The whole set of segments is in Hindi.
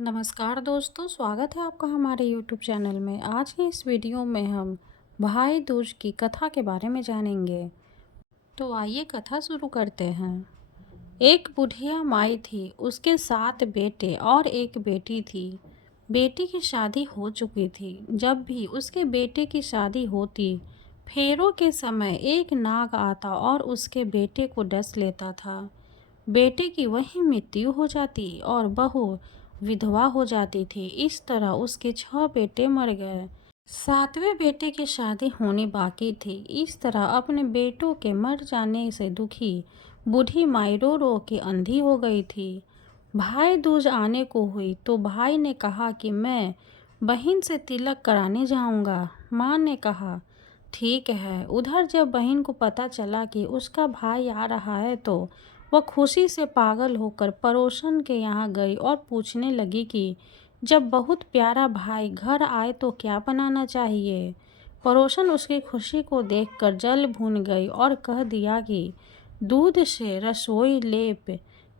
नमस्कार दोस्तों, स्वागत है आपका हमारे YouTube चैनल में। आज की इस वीडियो में हम भाई दूज की कथा के बारे में जानेंगे। तो आइए कथा शुरू करते हैं। एक बुढ़िया माई थी, उसके 7 बेटे और एक बेटी थी। बेटी की शादी हो चुकी थी। जब भी उसके बेटे की शादी होती, फेरों के समय एक नाग आता और उसके बेटे को डस लेता था। बेटे की वहीं मृत्यु हो जाती और बहू विधवा हो जाती थी। इस तरह उसके 6 बेटे मर गए। 7वें बेटे की शादी होनी बाकी थी। इस तरह अपने बेटों के मर जाने से दुखी बूढ़ी माई रो रो के अंधी हो गई थी। भाई दूज आने को हुई तो भाई ने कहा कि मैं बहन से तिलक कराने जाऊंगा। माँ ने कहा ठीक है। उधर जब बहन को पता चला कि उसका भाई आ रहा है तो वह खुशी से पागल होकर पड़ोसन के यहाँ गई और पूछने लगी कि जब बहुत प्यारा भाई घर आए तो क्या बनाना चाहिए। पड़ोसन उसकी खुशी को देखकर जल भून गई और कह दिया कि दूध से रसोई लेप,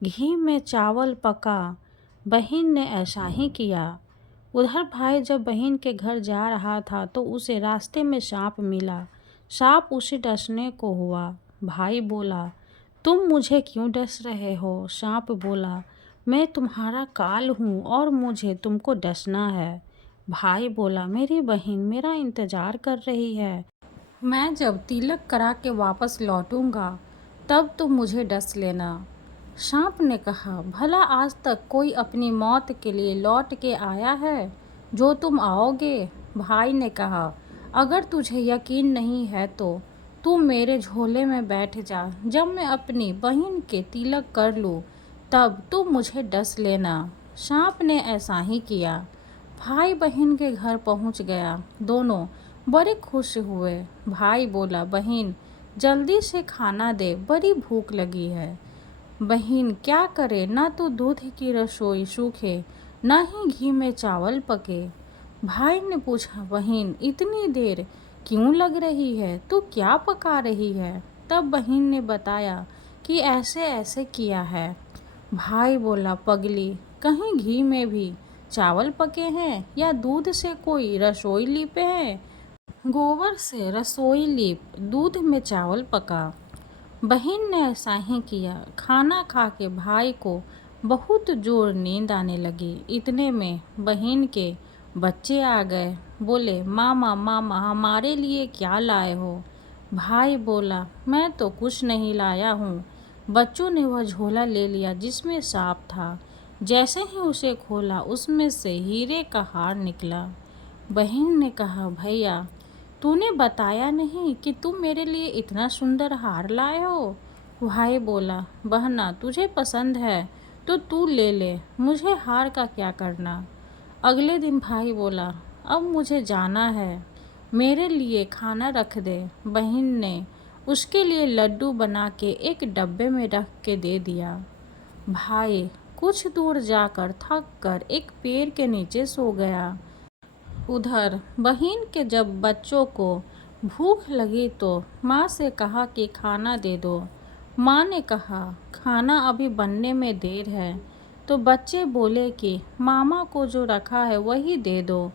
घी में चावल पका। बहन ने ऐसा ही किया। उधर भाई जब बहन के घर जा रहा था तो उसे रास्ते में सांप मिला। सांप उसे डसने को हुआ। भाई बोला, तुम मुझे क्यों डस रहे हो? सांप बोला, मैं तुम्हारा काल हूँ और मुझे तुमको डसना है। भाई बोला, मेरी बहन मेरा इंतजार कर रही है। मैं जब तिलक करा के वापस लौटूंगा तब तुम मुझे डस लेना। सांप ने कहा, भला आज तक कोई अपनी मौत के लिए लौट के आया है जो तुम आओगे? भाई ने कहा, अगर तुझे यकीन नहीं है तो तू मेरे झोले में बैठ जा। जब मैं अपनी बहन के तिलक कर लूँ तब तू मुझे डस लेना। सांप ने ऐसा ही किया। भाई बहन के घर पहुंच गया। दोनों बड़े खुश हुए। भाई बोला, बहन जल्दी से खाना दे, बड़ी भूख लगी है। बहन क्या करे, ना तो दूध की रसोई सूखे न ही घी में चावल पके। भाई ने पूछा, बहन इतनी देर क्यों लग रही है? तू क्या पका रही है? तब बहन ने बताया कि ऐसे ऐसे किया है। भाई बोला, पगली, कहीं घी में भी चावल पके हैं या दूध से कोई रसोई लीपे हैं? गोबर से रसोई लीप, दूध में चावल पका। बहन ने ऐसा ही किया। खाना खा के भाई को बहुत जोर नींद आने लगी। इतने में बहन के बच्चे आ गए। बोले, मामा मामा हमारे लिए क्या लाए हो? भाई बोला, मैं तो कुछ नहीं लाया हूँ। बच्चों ने वह झोला ले लिया जिसमें सांप था। जैसे ही उसे खोला उसमें से हीरे का हार निकला। बहन ने कहा, भैया तूने बताया नहीं कि तुम मेरे लिए इतना सुंदर हार लाए हो। भाई बोला, बहना तुझे पसंद है तो तू ले ले, मुझे हार का क्या करना। अगले दिन भाई बोला, अब मुझे जाना है, मेरे लिए खाना रख दे। बहन ने उसके लिए लड्डू बना के एक डब्बे में रख के दे दिया। भाई कुछ दूर जाकर थक कर एक पेड़ के नीचे सो गया। उधर बहन के जब बच्चों को भूख लगी तो माँ से कहा कि खाना दे दो। माँ ने कहा, खाना अभी बनने में देर है। तो बच्चे बोले कि मामा को जो रखा है वही दे दो।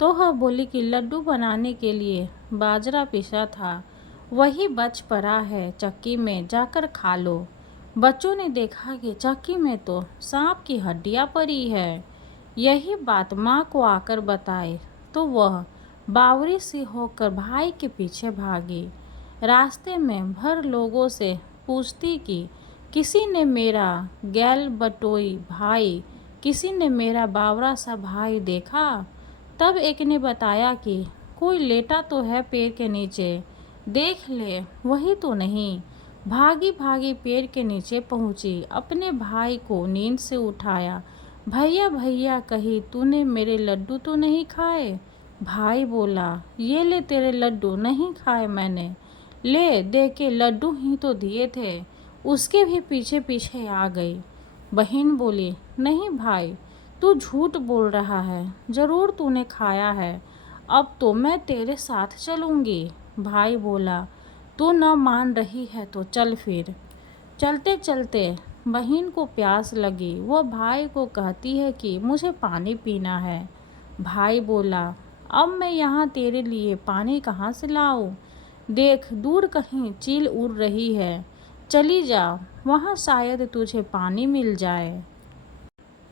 तो वह बोली कि लड्डू बनाने के लिए बाजरा पिसा था, वही बच पड़ा है, चक्की में जाकर खा लो। बच्चों ने देखा कि चक्की में तो सांप की हड्डियाँ पड़ी है। यही बात माँ को आकर बताए तो वह बावरी सी होकर भाई के पीछे भागी। रास्ते में भर लोगों से पूछती कि किसी ने मेरा गैल बटोई भाई, किसी ने मेरा बावरा सा भाई देखा? तब एक ने बताया कि कोई लेटा तो है पेड़ के नीचे, देख ले वही तो नहीं। भागी भागी पेड़ के नीचे पहुंची, अपने भाई को नींद से उठाया। भैया भैया कही, तूने मेरे लड्डू तो नहीं खाए? भाई बोला, ये ले तेरे लड्डू, नहीं खाए मैंने। ले दे के लड्डू ही तो दिए थे। उसके भी पीछे पीछे आ गई। बहन बोली, नहीं भाई तू झूठ बोल रहा है, ज़रूर तूने खाया है। अब तो मैं तेरे साथ चलूँगी। भाई बोला, तू न मान रही है तो चल फिर। चलते चलते बहन को प्यास लगी। वह भाई को कहती है कि मुझे पानी पीना है। भाई बोला, अब मैं यहाँ तेरे लिए पानी कहाँ से लाऊं? देख, दूर कहीं चील उड़ रही है, चली जा, वहाँ शायद तुझे पानी मिल जाए।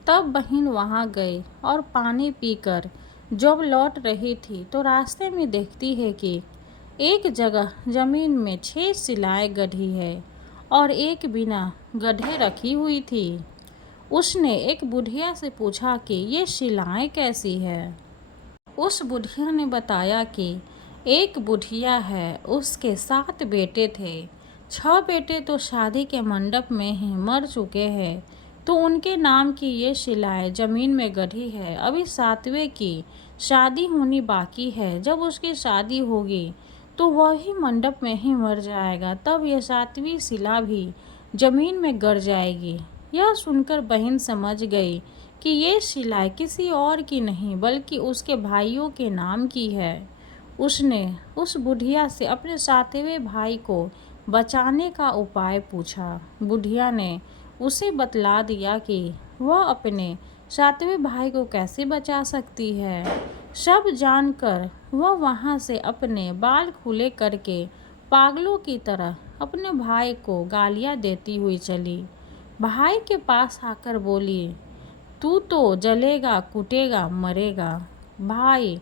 तब बहन वहाँ गई और पानी पीकर जब लौट रही थी तो रास्ते में देखती है कि एक जगह जमीन में 6 शिलाएं गढ़ी है और एक बिना गढ़े रखी हुई थी। उसने एक बुढ़िया से पूछा कि ये शिलाएं कैसी है। उस बुढ़िया ने बताया कि एक बुढ़िया है, उसके 7 बेटे थे। 6 बेटे तो शादी के मंडप में ही मर चुके हैं, तो उनके नाम की ये शिलाएं जमीन में गढ़ी है। अभी 7वें की शादी होनी बाकी है। जब उसकी शादी होगी तो वही मंडप में ही मर जाएगा, तब यह 7वीं शिला भी जमीन में गड़ जाएगी। यह सुनकर बहन समझ गई कि ये शिलाएं किसी और की नहीं बल्कि उसके भाइयों के नाम की है। उसने उस बुढ़िया से अपने 7वें भाई को बचाने का उपाय पूछा। बुढ़िया ने उसे बतला दिया कि वह अपने 7वें भाई को कैसे बचा सकती है। सब जानकर वह वहाँ से अपने बाल खुले करके पागलों की तरह अपने भाई को गालियाँ देती हुई चली। भाई के पास आकर बोली, तू तो जलेगा, कूटेगा, मरेगा। भाई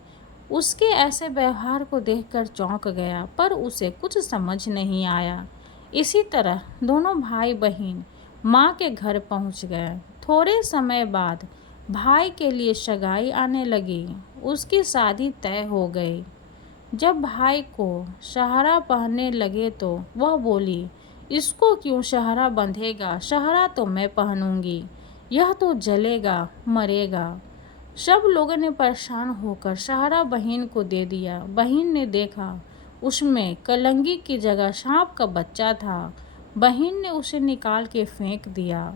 उसके ऐसे व्यवहार को देखकर चौंक गया, पर उसे कुछ समझ नहीं आया। इसी तरह दोनों भाई बहन माँ के घर पहुँच गए। थोड़े समय बाद भाई के लिए सगाई आने लगी। उसकी शादी तय हो गई। जब भाई को सहरा पहनने लगे तो वह बोली, इसको क्यों सहरा बंधेगा? सहरा तो मैं पहनूंगी, यह तो जलेगा, मरेगा। सब लोगों ने परेशान होकर सहरा बहन को दे दिया। बहन ने देखा उसमें कलंगी की जगह सांप का बच्चा था। बहन ने उसे निकाल के फेंक दिया।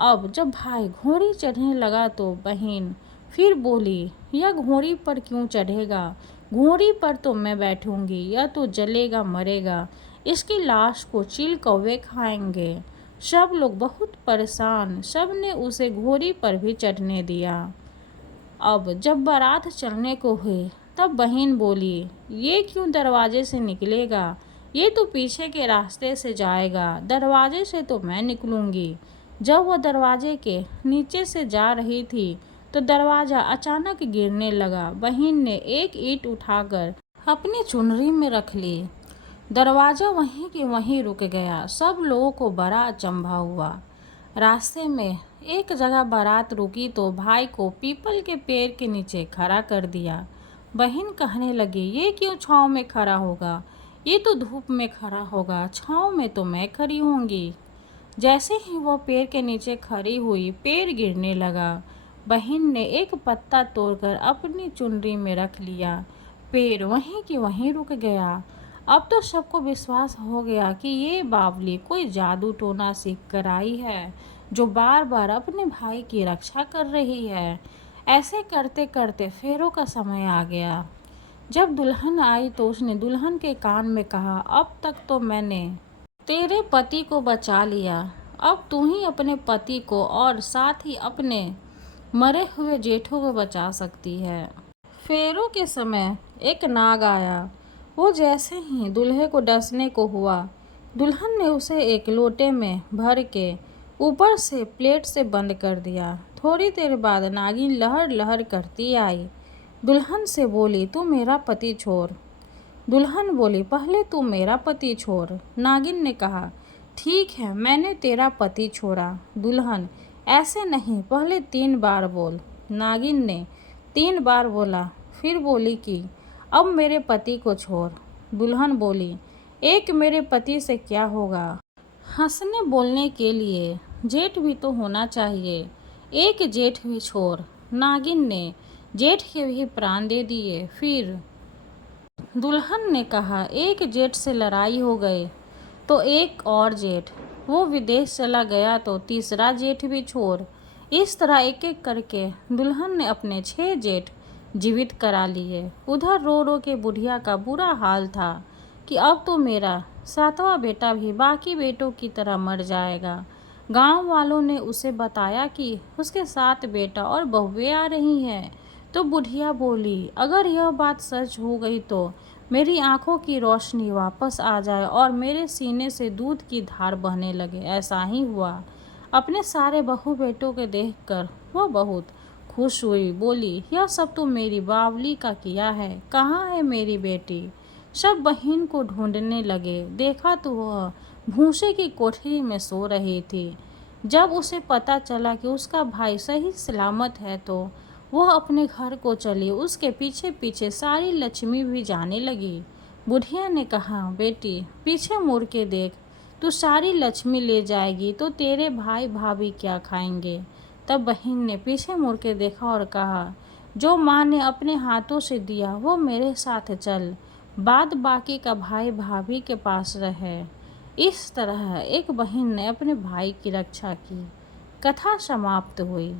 अब जब भाई घोड़ी चढ़ने लगा तो बहन फिर बोली, यह घोड़ी पर क्यों चढ़ेगा? घोड़ी पर तो मैं बैठूंगी, यह तो जलेगा, मरेगा, इसकी लाश को चील कौवे खाएंगे। सब लोग बहुत परेशान, सब ने उसे घोड़ी पर भी चढ़ने दिया। अब जब बारात चलने को हुई तब बहन बोली, ये क्यों दरवाजे से निकलेगा? ये तो पीछे के रास्ते से जाएगा, दरवाजे से तो मैं निकलूंगी। जब वह दरवाजे के नीचे से जा रही थी तो दरवाज़ा अचानक गिरने लगा। बहन ने एक ईंट उठाकर अपनी चुनरी में रख ली। दरवाज़ा वहीं के वहीं रुक गया। सब लोगों को बड़ा अचंभा हुआ। रास्ते में एक जगह बारात रुकी तो भाई को पीपल के पेड़ के नीचे खड़ा कर दिया। बहन कहने लगी, ये क्यों छाँव में खड़ा होगा? ये तो धूप में खड़ा होगा, छाँव में तो मैं खड़ी होंगी। जैसे ही वह पेड़ के नीचे खड़ी हुई, पेड़ गिरने लगा। बहन ने एक पत्ता तोड़कर अपनी चुनरी में रख लिया। पेड़ वहीं की वहीं रुक गया। अब तो सबको विश्वास हो गया कि ये बावली कोई जादू टोना सीख कर आई है, जो बार बार अपने भाई की रक्षा कर रही है। ऐसे करते करते फेरों का समय आ गया। जब दुल्हन आई तो उसने दुल्हन के कान में कहा, अब तक तो मैंने तेरे पति को बचा लिया, अब तू ही अपने पति को और साथ ही अपने मरे हुए जेठों को बचा सकती है। फेरों के समय एक नाग आया। वो जैसे ही दूल्हे को डसने को हुआ, दुल्हन ने उसे एक लोटे में भर के ऊपर से प्लेट से बंद कर दिया। थोड़ी देर बाद नागिन लहर लहर करती आई। दुल्हन से बोली, तू मेरा पति छोड़। दुल्हन बोली, पहले तू मेरा पति छोड़। नागिन ने कहा, ठीक है, मैंने तेरा पति छोड़ा। दुल्हन, ऐसे नहीं, पहले 3 बार बोल। नागिन ने 3 बार बोला। फिर बोली कि अब मेरे पति को छोड़। दुल्हन बोली, एक मेरे पति से क्या होगा? हंसने बोलने के लिए जेठ भी तो होना चाहिए, एक जेठ भी छोड़। नागिन ने जेठ के भी प्राण दे दिए। फिर दुल्हन ने कहा, एक जेठ से लड़ाई हो गई तो एक और जेठ, वो विदेश चला गया तो तीसरा जेठ भी छोड़। इस तरह एक एक करके दुल्हन ने अपने 6 जेठ जीवित करा लिए। उधर रो रो के बुढ़िया का बुरा हाल था कि अब तो मेरा 7वां बेटा भी बाकी बेटों की तरह मर जाएगा। गांव वालों ने उसे बताया कि उसके साथ बेटा और बहुएं आ रही हैं। तो बुढ़िया बोली, अगर यह बात सच हो गई तो मेरी आंखों की रोशनी वापस आ जाए और मेरे सीने से दूध की धार बहने लगे। ऐसा ही हुआ। अपने सारे बहू बेटों के देखकर वो बहुत खुश हुई। बोली, यह सब तो मेरी बावली का किया है। कहाँ है मेरी बेटी? सब बहन को ढूंढने लगे। देखा तो वह भूसे की कोठरी में सो रही थी। जब उसे पता चला कि उसका भाई सही सलामत है तो वह अपने घर को चली। उसके पीछे पीछे सारी लक्ष्मी भी जाने लगी। बुढ़िया ने कहा, बेटी पीछे मुड़ के देख, तू सारी लक्ष्मी ले जाएगी तो तेरे भाई भाभी क्या खाएंगे? तब बहन ने पीछे मुड़ के देखा और कहा, जो माँ ने अपने हाथों से दिया वो मेरे साथ चल, बाद बाकी का भाई भाभी के पास रहे। इस तरह एक बहन ने अपने भाई की रक्षा की। कथा समाप्त हुई।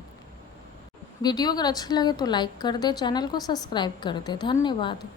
वीडियो अगर अच्छी लगे तो लाइक कर दे, चैनल को सब्सक्राइब कर दे। धन्यवाद।